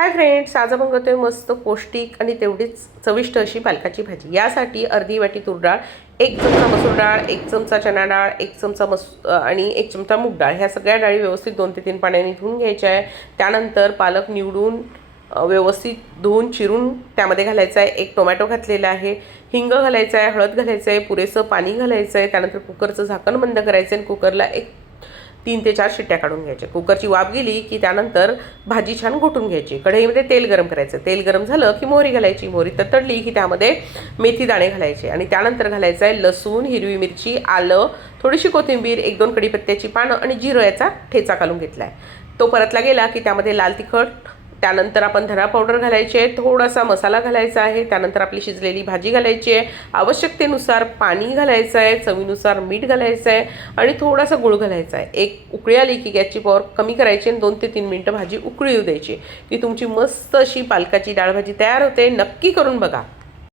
Hi friends, आज आपण करतोय मस्त पौष्टिक आणि तेवढीच चविष्ट अशी पालकाची भाजी। यासाठी अर्धी वाटी तूर डाळ, 1 चमचा मसूर डाळ, 1 चमचा चणा डाळ, 1 चमचा आणि 1 चमचा मूग डाळ ह्या सगळ्या डाळी व्यवस्थित 2 ते 3 पाण्याने धुवून घ्यायच्या आहे। त्यानंतर पालक निवडून व्यवस्थित धुवून चिरून त्यामध्ये घालायचा आहे। 1 टोमॅटो घातलेला आहे, हिंग घालायचा आहे, हळद घालायचं आहे, पुरेसं पाणी घालायचं आहे। त्यानंतर कुकरचं झाकण बंद करायचं आणि कुकरला 3 ते 4 शिट्ट्या काढून घ्यायच्या। कुकरची वाफ गेली की त्यानंतर भाजी छान घोटून घ्यायची। कढईमध्ये तेल गरम करायचं। तेल गरम झालं की मोहरी घालायची। मोहरी तडतडली की त्यामध्ये मेथी दाणे घालायचे आणि त्यानंतर घालायचं आहे लसूण, हिरवी मिरची, आलं, थोडीशी कोथिंबीर, 1-2 कढीपत्त्याची पानं आणि जिरं याचा ठेचा घालून घेतला आहे। तो परतला गेला की त्यामध्ये लाल तिखट, त्यानंतर आपण धना पावडर घालायची आहे, थोडासा मसाला घालायचा आहे, त्यानंतर आपली शिजलेली भाजी घालायची आहे, आवश्यकतेनुसार पाणी घालायचं आहे, चवीनुसार मीठ घालायचं आहे आणि थोडासा गूळ घालायचा आहे। एक उकळी आली की गॅसची पॉवर कमी करायची आणि 2 ते 3 मिनिटं भाजी उकळी येऊ द्यायची की तुमची मस्त अशी पालकाची डाळ भाजी तयार होते। नक्की करून बघा।